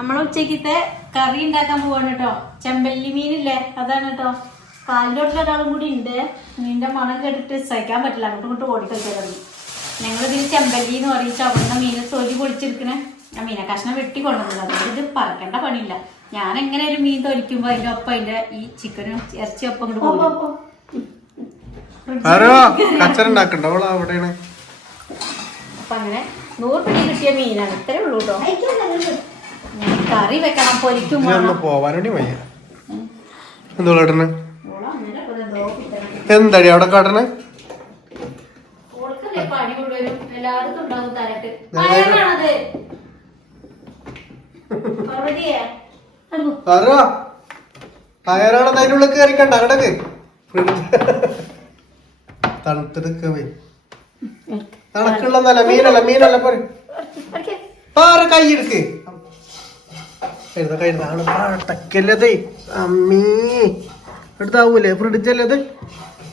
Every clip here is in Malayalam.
നമ്മളെ ഉച്ചക്കത്തെ കറി ഉണ്ടാക്കാൻ പോവാണ് കേട്ടോ. ചെമ്പല്ലി മീനില്ലേ, അതാണ് കേട്ടോ. കാലിലോട്ടിൽ ഒരാളും കൂടി ഉണ്ട്. മീനിന്റെ മണം കേട്ടിട്ട് സഹിക്കാൻ പറ്റില്ല, അങ്ങോട്ടും ഇങ്ങോട്ട് ഓടിക്കളിക്കാറുണ്ട്. ഞങ്ങളിതിൽ ചെമ്പല്ലി എന്ന് പറയും. ചവന്ന മീന് തൊലി പൊളിച്ചെടുക്കണേ ആ മീനെ കഷ്ണം വെട്ടി കൊണ്ടുവന്നത്. അതുകൊണ്ട് ഇത് പറക്കേണ്ട പണിയില്ല. ഞാൻ എങ്ങനെ ഒരു മീൻ തൊലിക്കുമ്പോ അതിന്റെ ഒപ്പം അതിന്റെ ഈ ചിക്കനും ഇറച്ചിയും ഒപ്പം ഇങ്ങോട്ട് പോകും. അപ്പൊ അങ്ങനെ 100 പിടി കിട്ടിയ മീനാണ്. ഇത്രേ ഉള്ളൂ കേട്ടോ. കറി വെക്കണം, പൊരിക്കും എന്താടി അവിടെ കാട്ടണേ? പണി മുഴുവനും എല്ലായിടത്തും ഉണ്ടാവും തരട്ട്. അയറാണ് അതിൻ്റെ ഉള്ളിൽ കയറിക്കണ്ട അങ്ങടക്ക് തണുത്തെടുക്കവേ തണുക്കുള്ളതല്ല മീനല്ല പാറ കൈയെടുക്ക് കഴുതക്കല്ലതേ അമ്മീ എടുത്താവൂലേ ഫ്രിഡ്ജല്ലത്.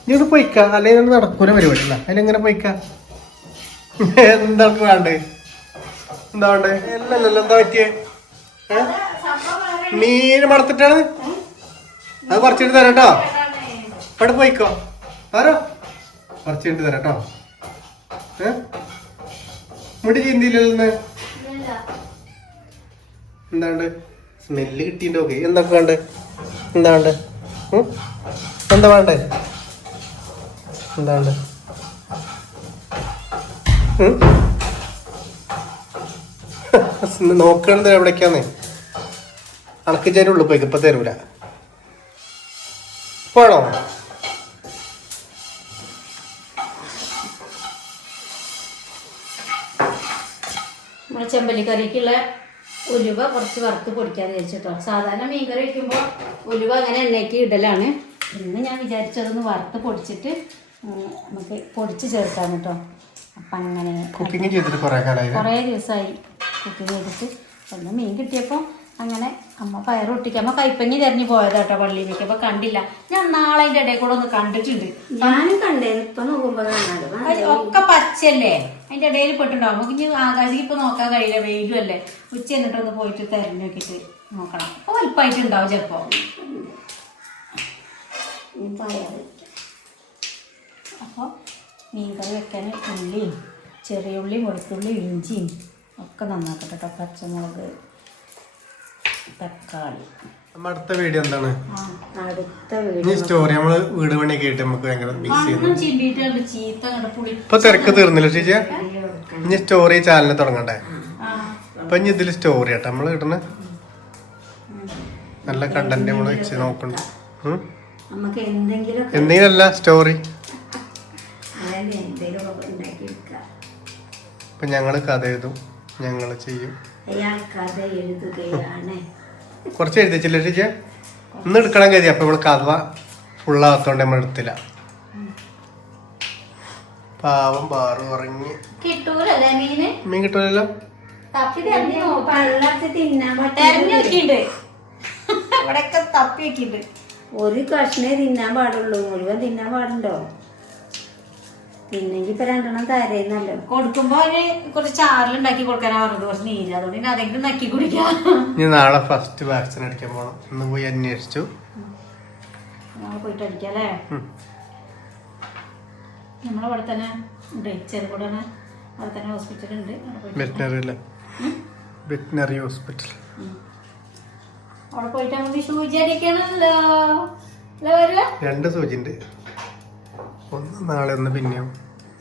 നീ ഒന്ന് പൊയ്ക്ക, അല്ലെങ്കിൽ നടക്കൂല പരിപാടില്ല. അതിലെങ്ങനെ പൊയ്ക്ക? എന്തൊക്കെ വേണ്ടേ? എന്താ വേണ്ടേ? എല്ലല്ലോ എന്താ പറ്റിയേ? മീൻ മണത്തിട്ടാണ് അത് പറിച്ചിട്ട് തരാം കേട്ടോ. അവിടെ പോയിക്കോ ആരോ പറിച്ചിട്ട് തരാം കേട്ടോ. മുടി ചീന്തിയില്ലെന്ന് എന്താണ്ട് സ്മെല്ല് കിട്ടിയിട്ട് ഓക്കെ. എന്തൊക്കെ വേണ്ടേ? എന്താ വേണ്ടേ? എന്താ വേണ്ടേ? എന്താ വേണ്ടേ? നോക്കണത് എവിടേക്കാന്നേ. അണക്ക് ചേരും ഉള്ളു പോയിക്ക്, ഇപ്പൊ തരൂല. പോണോ? നമ്മളെ ചെമ്പല്ലിക്കറിക്കുള്ള ഉലുവ കുറച്ച് വറുത്ത് പൊടിക്കാതെ വിചാരിച്ചിട്ടോ. സാധാരണ മീൻകറി വയ്ക്കുമ്പോൾ ഉലുവ അങ്ങനെ എണ്ണയ്ക്ക് ഇടലാണ്. ഇന്ന് ഞാൻ വിചാരിച്ചതൊന്ന് വറുത്ത് പൊടിച്ചിട്ട് നമുക്ക് പൊടിച്ച് ചേർക്കാൻ കേട്ടോ. അപ്പം അങ്ങനെ കുക്കിംഗ് ചെയ്തിട്ട് കുറേ ദിവസമായി കുക്കിംഗ് ചെയ്തിട്ട്. ഒന്ന് മീൻ കിട്ടിയപ്പോൾ അങ്ങനെ അമ്മ പയറൊട്ടിക്ക് അമ്മ കൈപ്പങ്ങി തെരഞ്ഞു പോയതാട്ടോ പള്ളിയിലേക്ക്. അപ്പോൾ കണ്ടില്ല. ഞാൻ നാളെ അതിൻ്റെ ഇടയിൽ കൂടെ ഒന്ന് കണ്ടിട്ടുണ്ട്. ഞാനും കണ്ടേ. ഇപ്പൊ നോക്കുമ്പോ ഒക്കെ പച്ചല്ലേ, അതിൻ്റെ ഇടയിൽ പെട്ടുണ്ടാവും. നമുക്ക് ഇനി ആകാശിക്ക് ഇപ്പൊ നോക്കാൻ കഴിയില്ല, വെയിലും അല്ലേ. ഉച്ച എന്നിട്ടൊന്ന് പോയിട്ട് തെരഞ്ഞു നോക്കിയിട്ട് നോക്കണം. അപ്പൊ വലുപ്പമായിട്ടുണ്ടാവും ചിലപ്പോ. അപ്പോൾ മീൻകറി വെക്കാൻ ഉള്ളിയും ചെറിയ ഉള്ളിയും വെളുത്തുള്ളിയും ഇഞ്ചിയും ഒക്കെ നന്നാക്കട്ടെ കേട്ടോ. പച്ചമുളക്, തക്കാളി. അടുത്ത വീഡിയോ എന്താണ്? അടുത്ത വീഡിയോ സ്റ്റോറി നമ്മള് വീട് പണിയൊക്കെ ആയിട്ട് നമുക്ക് ഭയങ്കര ചീത്ത ഇപ്പൊ തിരക്ക് തീർന്നില്ല ചേച്ചിയാ. ഇനി സ്റ്റോറി ചാനൽ തുടങ്ങണ്ടേ? അപ്പൊ ഇനി ഇതില് സ്റ്റോറി ആട്ടെ നമ്മള് കിട്ടുന്ന നല്ല കണ്ടന്റ് നമ്മള് വെച്ച് നോക്കണ്ട. എന്തെങ്കിലല്ല സ്റ്റോറി. ഇപ്പൊ ഞങ്ങള് കഥ എഴുതും, ഞങ്ങള് ചെയ്യും. കുറച്ച് എഴുതിച്ചില്ല ചേച്ചി. ഇന്ന് എടുക്കണം കരുതി. അപ്പൊ ഇവിടെ കഥ ഫുള്ളാകത്തോണ്ട് നമ്മൾ എടുത്തില്ല. പാവം പാറു ഉറങ്ങി. മീൻ കിട്ടൂലല്ലോ. ഒരു കഷ്ണേ തിന്നാൻ പാടുള്ളൂ, മുഴുവൻ തിന്നാൻ പാടുണ്ടോ? പിന്നെങ്കിൽ ഇപ്പൊ 2 തരേന്നല്ലോ. കൊടുക്കുമ്പോ അതിന് കുറച്ച് ചാറിലുണ്ടാക്കി കൊടുക്കാനാ പറഞ്ഞത്, കുറച്ച് നീര്. അതുകൊണ്ട് അതെങ്കിലും നക്കി കുടിക്കാം. ഇനി നാളെ ഫസ്റ്റ് വാക്സിൻ അടിക്കാൻ പോണം. ഇന്ന് പോയി അന്വേഷിച്ചു. നാളെ പോയിട്ട് അടിക്കാം അല്ലേ? നമ്മളവിടെ തന്നെ ഉണ്ട്, ചെറുകൂടാണ്. അവിടെ തന്നെ ഹോസ്പിറ്റൽ ഉണ്ട്. Veterinary hospital. അവിടെ പോയിട്ട് നമുക്ക് സൂചി അടിക്കണല്ലോ. 2 സൂചി ഉണ്ട്. ഒന്ന് നാളെ ഒന്ന് പിന്നെയും.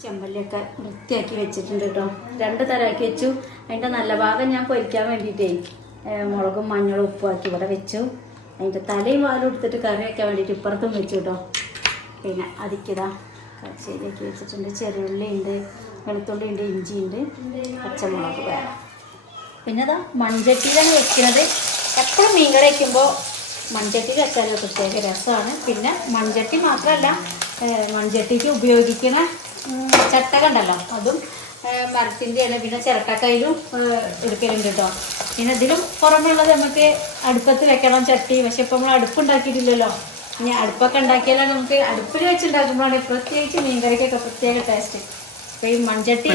ചെമ്പല്ലിയൊക്കെ വൃത്തിയാക്കി വെച്ചിട്ടുണ്ട് കേട്ടോ. 2 തരമാക്കി വെച്ചു. അതിൻ്റെ നല്ല ഭാഗം ഞാൻ പൊരിക്കാൻ വേണ്ടിയിട്ടേ മുളകും മഞ്ഞളും ഉപ്പുമാക്കി ഇവിടെ വെച്ചു. അതിൻ്റെ തലയും വാലും എടുത്തിട്ട് കറി വയ്ക്കാൻ വേണ്ടിയിട്ട് ഇപ്പുറത്തും വെച്ചു കേട്ടോ. പിന്നെ അതിക്കിതാ ശരിയാക്കി വെച്ചിട്ടുണ്ട്. ചെറിയുള്ളി ഉണ്ട്, വെളുത്തുള്ളി ഉണ്ട്, ഇഞ്ചി ഉണ്ട്, പച്ചമുളക് വേണം. പിന്നെ അതാ മൺചട്ടിയിലാണ് വെക്കുന്നത്. എപ്പോഴും മീൻകറി വയ്ക്കുമ്പോൾ മൺചട്ടിയിൽ വെച്ചാൽ പ്രത്യേക രസമാണ്. പിന്നെ മൺചട്ടി മാത്രമല്ല, മൺചട്ടിക്ക് ഉപയോഗിക്കുന്ന ചട്ടക ഉണ്ടല്ലോ, അതും മരത്തിൻ്റെയാണ്. പിന്നെ ചിരട്ടക്കയിലും എടുക്കലുണ്ട് കേട്ടോ. പിന്നെ ഇതിലും പുറമുള്ളത് നമുക്ക് അടുപ്പത്ത് വെക്കണം ചട്ടി. പക്ഷെ ഇപ്പം നമ്മൾ അടുപ്പുണ്ടാക്കിയിട്ടില്ലല്ലോ. ഇനി അടുപ്പൊക്കെ ഉണ്ടാക്കിയാലാണ് നമുക്ക് അടുപ്പിൽ വെച്ചുണ്ടാക്കുമ്പോഴാണ് പ്രത്യേകിച്ച് മീൻകറിക്കൊക്കെ പ്രത്യേക ടേസ്റ്റ്. ഇപ്പൊ ഈ മൺചട്ടി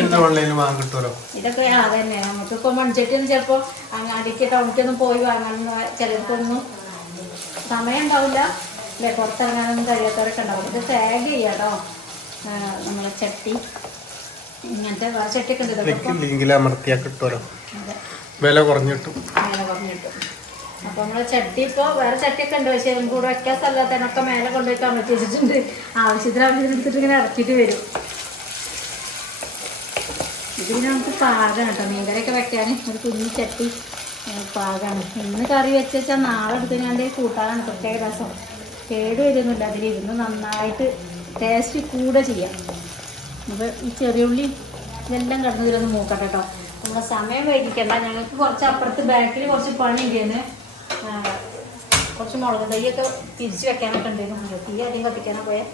ഇതൊക്കെ അതന്നെ നമുക്കിപ്പോ മൺചട്ടി ഒന്നും ചിലപ്പോ അങ്ങാടിക്ക് ടൗണിക്കൊന്നും പോയി വാങ്ങാൻ ചിലർക്കൊന്നും സമയം ഉണ്ടാവില്ല അല്ലെ, പുറത്തിറങ്ങാനൊന്നും കഴിയാത്തവരൊക്കെ ഉണ്ടാവും. ഇത് ടാഗ് ചെയ്യാട്ടോ നമ്മളെ ചട്ടി. ഇങ്ങനത്തെ വേറെ ചട്ടിയൊക്കെ ഉണ്ട്. വില കുറഞ്ഞിട്ടു. അപ്പൊ നമ്മളെ ചട്ടി ഇപ്പൊ വേറെ ചട്ടിയൊക്കെ ഉണ്ട്, പക്ഷെ നമുക്ക് കൂടെ വെക്കാൻ സ്ഥലത്തിനൊക്കെ മേലെ കൊണ്ടുപോയി കമഴ്ത്തി വെച്ചിട്ടുണ്ട്. ആവശ്യത്തിന് എടുത്തിട്ട് ഇങ്ങനെ ഇറക്കിയിട്ട് വരും. ഇതിന് നമുക്ക് പാകമാണ് കേട്ടോ, മീൻകറിയൊക്കെ വെക്കാൻ ഒരു കുഞ്ഞു ചട്ടി പാകമാണ്. ഇന്ന് കറി വെച്ചാൽ നാളെ എടുത്ത് ഞാൻ കൂട്ടാനാണ് പ്രത്യേക രസം. കേട് വരുന്നില്ല, അതിലിരുന്ന് നന്നായിട്ട് ടേസ്റ്റ് കൂടെ ചെയ്യാം. അപ്പോൾ ഈ ചെറിയ ഉള്ളി ഇതെല്ലാം കിടന്ന് ഇതിലൊന്ന് മൂക്കട്ടെ കേട്ടോ. നമ്മുടെ സമയം വൈകിക്കണ്ട. ഞങ്ങൾക്ക് കുറച്ച് അപ്പുറത്ത് ബാക്കിൽ കുറച്ച് പണി ഉണ്ടായിരുന്നു. കുറച്ച് മുളക് തൈയൊക്കെ തിരിച്ച് വെക്കാനൊക്കെ ഉണ്ടായിരുന്നു. തീ അധികം കത്തിക്കാനൊക്കെ പോയാൽ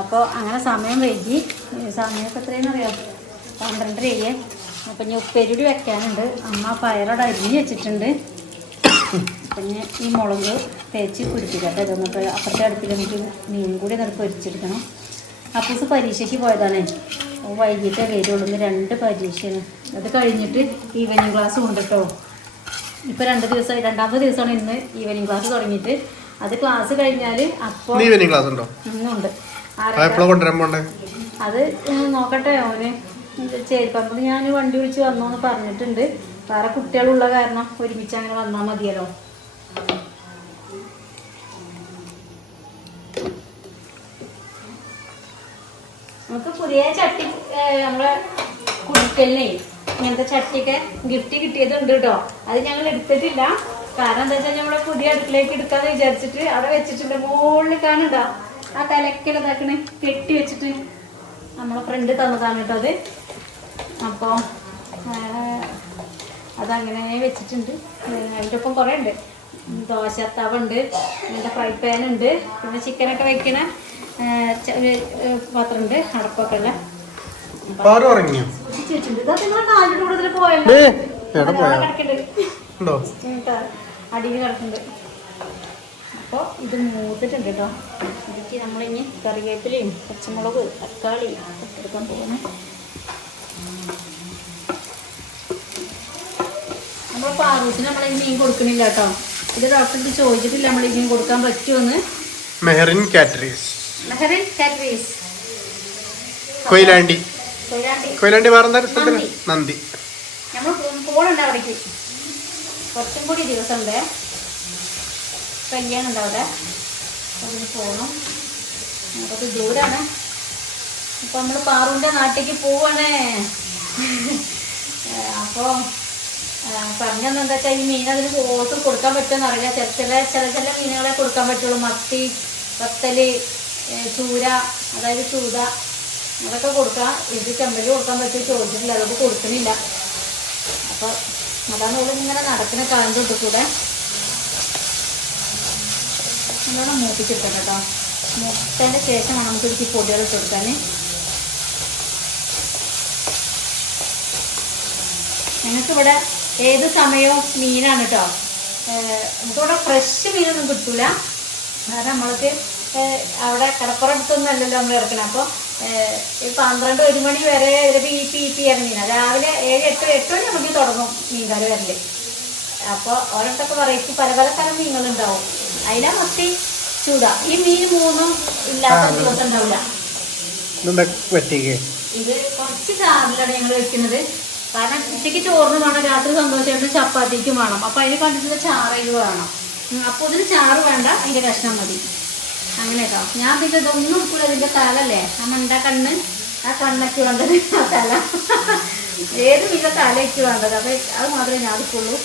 അപ്പോൾ അങ്ങനെ സമയം വൈകി. സമയമൊക്കെ എത്രയെന്ന് അറിയാം, 12:30. അപ്പം ഞാൻ ഉപ്പേരി വെക്കാനുണ്ട്. അമ്മ പയറോട് അരിഞ്ഞ് വെച്ചിട്ടുണ്ട്. അപ്പം ഞാൻ ഈ മുളക് തേച്ച് പിടിപ്പിക്കട്ടെ. ഇതൊന്നിപ്പോൾ അപ്പുറത്തെ അടുപ്പിൽ എനിക്ക് മീൻ കൂടി നിറപ്പ് പൊരിച്ചെടുക്കണം. അപ്പൂസ് പരീക്ഷയ്ക്ക് പോയതാണ്, വൈകിട്ടേ വരുള്ളൂ. 2 പരീക്ഷയാണ്. അത് കഴിഞ്ഞിട്ട് ഈവനിങ് ക്ലാസ് ഉണ്ട് കേട്ടോ. ഇപ്പോൾ 2 ദിവസമായി, 2ാമത്തെ ദിവസമാണ് ഇന്ന് ഈവനിങ് ക്ലാസ് തുടങ്ങിയിട്ട്. അത് ക്ലാസ് കഴിഞ്ഞാൽ അപ്പോൾ ഈവനിങ് ക്ലാസ് ഉണ്ടോ? ഇന്നുണ്ട്. അത് നോക്കട്ടെ. അവന് ചേരിപ്പറമ്പ് ഞാൻ വണ്ടി വിളിച്ച് വന്നോന്ന് പറഞ്ഞിട്ടുണ്ട്. വേറെ കുട്ടികളുള്ള കാരണം ഒരുമിച്ച് അങ്ങനെ വന്നാൽ മതിയല്ലോ. നമുക്ക് പുതിയ ചട്ടി നമ്മളെ കുടിക്കലിനെ ഇങ്ങനത്തെ ചട്ടിയൊക്കെ ഗിഫ്റ്റ് കിട്ടിയതുണ്ട് കേട്ടോ. അത് ഞങ്ങൾ എടുത്തിട്ടില്ല. കാരണം എന്താ വെച്ചാൽ നമ്മളെ പുതിയ അടുക്കളേക്ക് എടുക്കാന്ന് വിചാരിച്ചിട്ട് അവിടെ വെച്ചിട്ടുണ്ട്. മുകളിൽ കാണുണ്ടോ ആ തലക്കലതാക്കണേ കെട്ടി വെച്ചിട്ട് നമ്മളെ ഫ്രണ്ട് തന്നതാണ് കേട്ടോ അത്. അപ്പോൾ അതങ്ങനെ വെച്ചിട്ടുണ്ട്. അതിൻ്റെ ഒപ്പം കുറേ ഉണ്ട്. ദോശത്തവുണ്ട്, അങ്ങനത്തെ ഫ്രൈ പാൻ ഉണ്ട്, പിന്നെ ചിക്കനൊക്കെ വെക്കണ പാത്രമുണ്ട്, അടപ്പൊക്കെ ഉള്ള അടിയിൽ കിടക്കുന്നുണ്ട്. അപ്പോൾ ഇത് മൂത്തിട്ടുണ്ട് കേട്ടോ. ഇതിക്ക് നമ്മളിനി കറിവേപ്പിലയും പച്ചമുളക് തക്കാളി എടുക്കാൻ പോകുന്നത്. നമ്മൾ പാറൂസിന് നമ്മളെ മീൻ കൊടുക്കണില്ല കേട്ടോ. ഇത് ഡോക്ടർക്ക് ചോദിച്ചിട്ടില്ല നമ്മൾ മീൻ കൊടുക്കാൻ പറ്റുമെന്ന്. മെഹറിൻ കാറ്ററീസ് കൊയിലാണ്ടി വേറെന്താ നന്ദി. നമ്മൾ പോണുണ്ട് അവിടേക്ക്. കുറച്ചും കൂടി ദിവസമുണ്ട്, കല്യാണം ഉണ്ട് അവിടെ. അതിന് പോകണം. അതൊക്കെ ദൂരാണ്. അപ്പൊ നമ്മള് പാറുവിന്റെ നാട്ടിലേക്ക് പോവാണേ. അപ്പൊ പറഞ്ഞെന്താ വെച്ചാൽ ഈ മീൻ അതിന് ഓർത്ത് കൊടുക്കാൻ പറ്റുമെന്ന് അറിയില്ല. ചില മീനുകളെ കൊടുക്കാൻ പറ്റുള്ളൂ. മത്തി, വത്തല്, ചൂര, അതായത് ചൂത, അതൊക്കെ കൊടുക്കാം. ഇത് ചെമ്പല്ലി കൊടുക്കാൻ പറ്റും ചോദിച്ചിട്ടില്ല, അതൊക്കെ കൊടുക്കണില്ല. അപ്പോൾ അതാണ് ഇവിടെ ഇങ്ങനെ നടക്കുന്ന കാലിൻ്റെ ഉള്ളിൽ കൂടെ നല്ലോണം മൂപ്പിച്ചെടുക്കാം കേട്ടോ. മൂത്തതിൻ്റെ ശേഷമാണ് നമുക്ക് ഈ പൊടികൾ ഇട്ട് കൊടുക്കാൻ. ഞങ്ങൾക്കിവിടെ ഏത് സമയവും മീനാണ് കേട്ടോ. നമുക്കിവിടെ ഫ്രഷ് മീനൊന്നും കിട്ടൂല. കാരണം നമ്മൾക്ക് അവിടെ കടപ്പുറം അടുത്തൊന്നും അല്ലല്ലോ നമ്മൾ ഇറക്കണം. അപ്പോൾ 12-1 മണി വരെ ഒരു പി ഇറങ്ങിന. രാവിലെ 7-8 മണി നമുക്ക് തുടങ്ങും മീൻകാർ വരല്. അപ്പോൾ ഓരോരുത്തൊക്കെ വെറൈറ്റി പല തരം മീനുകളുണ്ടാവും. അതിനാ മത്തി, ചൂട, ഈ മീൻ 3ഉം ഇല്ലാത്ത ദിവസം ഉണ്ടാവില്ല. ഇത് കുറച്ച് ചാറിലാണ് ഞങ്ങൾ വെക്കുന്നത്. കാരണം ഉച്ചയ്ക്ക് ചോറിന് വേണം, രാത്രി സന്തോഷമായിട്ട് ചപ്പാത്തിക്കും വേണം. അപ്പോൾ അതിന് കണ്ടിട്ടുള്ള ചാറ് വേണം. അപ്പോൾ ഇതിന് ചാറ് വേണ്ട, അതിൻ്റെ കഷ്ണം മതി. അങ്ങനെ കേട്ടോ. ഞാൻ പിന്നെ ഇതൊന്നും എടുക്കൂല. ഇതിൻ്റെ തലല്ലേ, ആ മണ്ട കണ്ണ്, ആ കണ്ണൊക്കെ വേണ്ടത്, ആ തല, ഏത് മീൻ്റെ തലയ്ക്ക് വേണ്ടത്. അപ്പോൾ അത് മാത്രമേ ഞാൻ എടുക്കുള്ളൂ.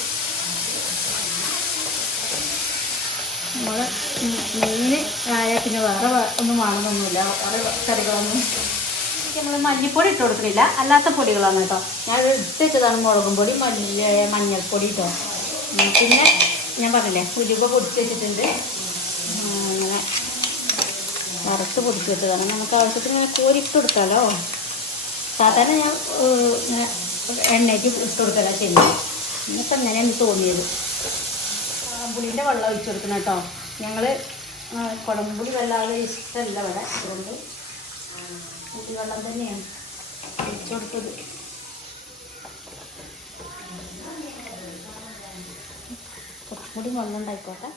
നമ്മൾ മീൻ ആയാൽ പിന്നെ വേറെ ഒന്നും വേണമെന്നൊന്നുമില്ല, വേറെ കറികളൊന്നും. നമ്മൾ മല്ലിപ്പൊടി ഇട്ട് കൊടുക്കുന്നില്ല, അല്ലാത്ത പൊടികളാണ് കേട്ടോ. ഞാൻ എടുത്ത് വെച്ചതാണ് മുളകും പൊടി, മഞ്ഞൾപ്പൊടി കേട്ടോ. പിന്നെ ഞാൻ പറഞ്ഞില്ലേ ഉലുവ പൊടിച്ച് വെച്ചിട്ടുണ്ട്. അങ്ങനെ വറുത്ത് പൊടിച്ച് വെച്ചതാണ്. നമുക്ക് ആവശ്യത്തിന് ഇങ്ങനെ കോരിട്ട് കൊടുക്കാമല്ലോ. സാധാരണ ഞാൻ ഇങ്ങനെ എണ്ണയ്ക്ക് ഇട്ട് കൊടുക്കല ശരി. ഇന്നിപ്പോൾ അങ്ങനെയാണ് തോന്നിയത്. കുടംപുളീൻ്റെ വെള്ളം ഒഴിച്ച് കൊടുക്കണം കേട്ടോ. ഞങ്ങൾ കുടംപുളി വല്ലാതെ ഇഷ്ടമല്ല ഇവിടെ, അതുകൊണ്ട് പുളിവെള്ളം തന്നെയാണ്. ഒഴിച്ചു കൊടുത്തത് കുറച്ചുകൂടി വെള്ളം ഉണ്ടായിക്കോട്ടെ.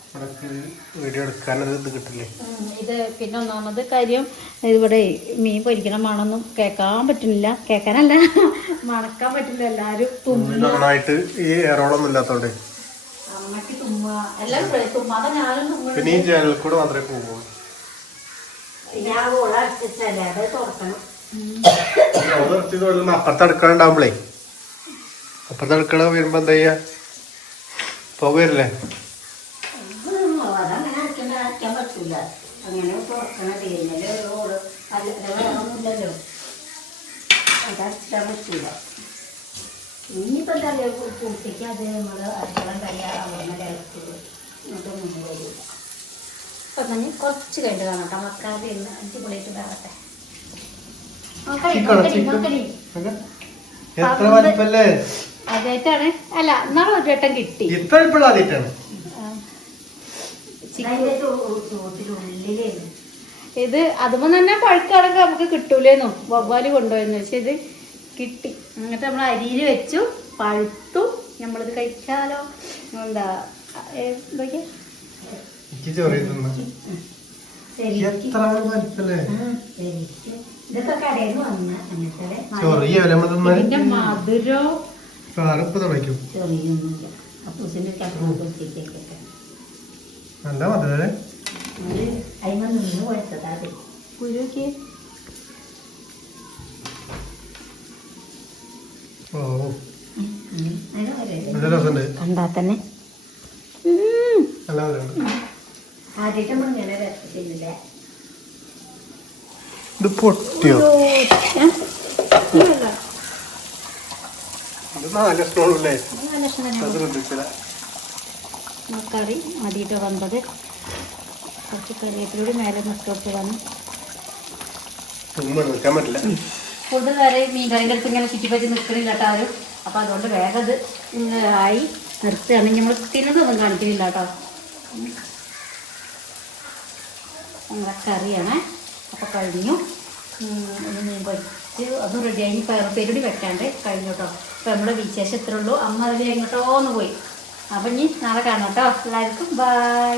വീഡിയോ എടുക്കാനൊരു ഇത് കിട്ടില്ലേ. ഇത് പിന്നെ ഒന്നാമത് കാര്യം ഇവിടെ മീൻ പൊരിക്കണ മണമൊന്നും കേൾക്കാൻ പറ്റുന്നില്ല, കേൾക്കാനല്ല മണക്കാൻ പറ്റില്ല. എല്ലാരും നന്നായിട്ട് ഈ എറോളൊന്നും ഇല്ലാത്തോണ്ട് അമ്മക്ക് തുമ്മുക എല്ലാരും തുമ്മാതെ ഞാനും തുമ്മുക. പിന്നെ ഈ ജനൽ കൂടെ മാത്രമേ പോകുള്ളൂ. ഞാൻ ഓള അടിച്ചല്ലേ അത് തുറക്കണം. അപ്പുറത്ത് അടുക്കള ഉണ്ടാവുമ്പളേ അപ്പുറത്ത് അടുക്കള വരുമ്പോ എന്താ ചെയ്യാ, പുക വരില്ലേ? അതങ്ങനെ അടിക്കാൻ പറ്റൂല. അങ്ങനെ തുറക്കണ തീരുന്നല്ലേ ഓള് വേറൊന്നുമില്ലല്ലോ, അതടിച്ചാൻ പറ്റൂല. ഇനിയിപ്പോ എന്താ കുട്ടിക്ക് അത് നമ്മള് അടുക്കള കഴിയാ അവിടെ ഇളക്കുക ഇങ്ങോട്ടൊന്നും വരില്ല. അപ്പൊ തന്നെ കുറച്ച് കഴിഞ്ഞ് കാണട്ടെ. മക്കാതെ അടിപൊളിയായിട്ട് വേറട്ടെ. എത്ര വലിപ്പല്ലേ? ആദ്യമായിട്ടാണ്, അല്ല എന്നാലും ഒരു വട്ടം കിട്ടി. ഇത്ര ഇപ്പോഴും ആദ്യമായിട്ടാണ്. ചോട്ടിനുള്ളിലേ ഇത് അതുമ്പോ തന്നെ പഴുക്കാണെങ്കിൽ നമുക്ക് കിട്ടൂലേന്നു, വവ്വാല് കൊണ്ടുപോയെന്ന്. പക്ഷെ ഇത് കിട്ടി. എന്നിട്ട് നമ്മൾ അരിയിൽ വെച്ചു, പഴുത്തു. നമ്മളിത് കഴിച്ചാലോ? എന്താ എന്തൊക്കെയാ ഇതൊക്കെ കടയിൽ നിന്ന് വന്ന ഇതിന്റെ മധുരോ ചെറിയൊന്നുമില്ല. അപ്പൂസിന്റെ കപ്പൂസിക്കൊക്കെ നല്ല മധുരേ. അതിന് നിന്ന് കൊടുത്തതാ അത്. കുരുക്കി കണ്ടാ തന്നെ ആദ്യമായിട്ട് ഇങ്ങനെ രസത്തില്ല. ഇത് പൊട്ടിയോ? ഇത് 4 സ്പൂണല്ലേ? കറി ആദ്യമായിട്ട് വന്നത്. കുറച്ച് കറിവേപ്പിലൂടെ മേലെ നട്ടോട്ട് വന്നു. നിൽക്കാൻ പറ്റില്ല. കൂടുതൽ വരെ മീൻ കറിൻ്റെ അടുത്ത് ഇങ്ങനെ ചുറ്റിപ്പറ്റി നിൽക്കണില്ല കേട്ടോ ആരും. അപ്പം അതുകൊണ്ട് വേഗം അത് ആയി നിർത്തുകയാണ്. നമ്മൾ തിന്നതൊന്നും കാണിക്കുന്നില്ല കേട്ടോ. നമ്മുടെ കറിയാണ്. അപ്പോൾ കഴിഞ്ഞു. മീൻ പൊരിച്ച് അതും റെഡിയായി. പേരുടി വെക്കാണ്ട് കഴിഞ്ഞു കേട്ടോ. അപ്പോൾ നമ്മുടെ വിശേഷം ഇത്രേ ഉള്ളൂ. അമ്മ അതിൽ എങ്ങോട്ടോ ഒന്ന് പോയി. അപ്പം ഇനി നാളെ കാണാം കേട്ടോ. എല്ലാവർക്കും ബൈ.